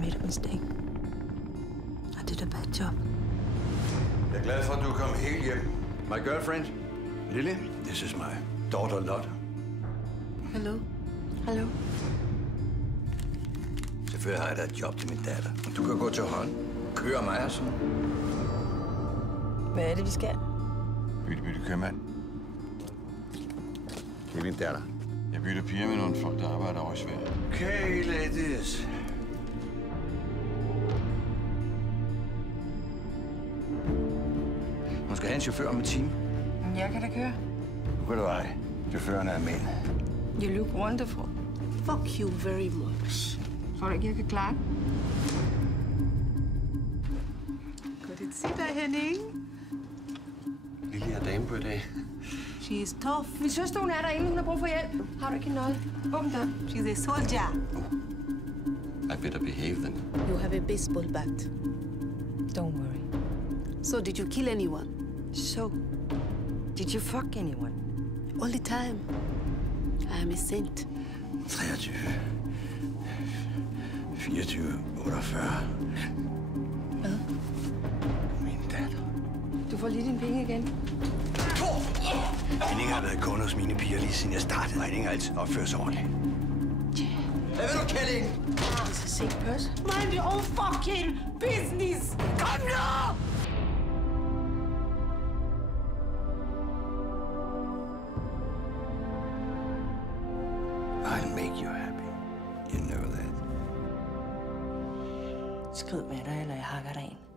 made a mistake. I did a bad job. Jeg er glad for, at du er kommet helt hjem. My girlfriend, Lily, this is my daughter, Lotte. Hello? Hello? Selvfølgelig har jeg da et job til min datter. Du kan gå til hånd, køre mig og sådan. Hvad er det, vi skal? Bytte købmand. Det er min datter. Jeg bytter piger med nogle folk, der arbejder over i Sverige. Okay, ladies. Hun skal have en chauffør om en time. Jeg kan da køre. Ved du hvad? Chaufføren er mænd. You look wonderful. Fuck you very much. Tror du ikke, jeg kan klare det? Godt at se dig, Henning. Lille er dame på i dag. She is tough. Min søster, hun er derinde. Hun har brug for hjælp. Har du ikke en nøgle? Åbn døren. She's a soldier. I better behave then. You have a baseball bat. Don't worry. So did you kill anyone? So, did you fuck anyone? All the time. I am a saint. 23. 24. 48. Hvad? Min datter. Du får lige dine penge igen. Henning har været kunde hos mine piger lige siden jeg startede. Henning har altid opført sig ordentligt. Hvad vil du, Kælling? It's a sick person. Mind your own fucking business! Kom nu! I'll make you happy. You know that. Skrid med dig, eller jeg hakker dig ind.